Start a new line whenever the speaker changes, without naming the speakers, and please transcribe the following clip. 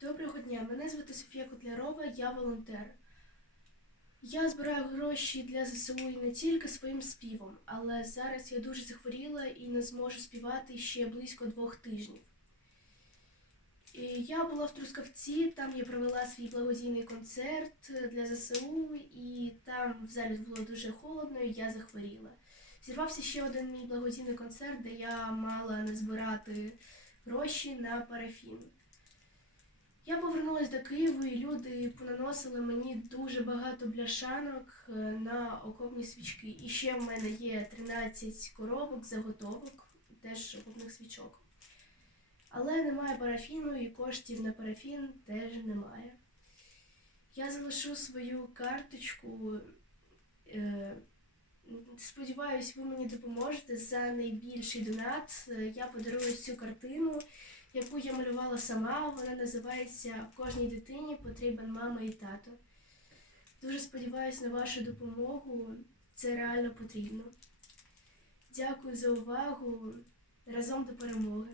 Доброго дня, мене звати Софія Котлярова, я волонтер. Я збираю гроші для ЗСУ і не тільки своїм співом, але зараз я дуже захворіла і не зможу співати ще близько двох тижнів. І я була в Трускавці, там я провела свій благодійний концерт для ЗСУ, і там в залі було дуже холодно, і я захворіла. Зірвався ще один мій благодійний концерт, де я мала назбирати гроші на парафін. Я повернулася до Києва, і люди понаносили мені дуже багато бляшанок е, на окопні свічки. І ще в мене є 13 коробок заготовок, теж окопних свічок. Але немає парафіну і коштів на парафін теж немає. Я залишу свою карточку. Е, Сподіваюсь, ви мені допоможете за найбільший донат. Е, Я подарую цю картину, яку я малювала сама. Вона називається Кожній дитині потрібен мама і тато. Дуже сподіваюся на вашу допомогу. Це реально потрібно. Дякую за увагу. Разом до перемоги.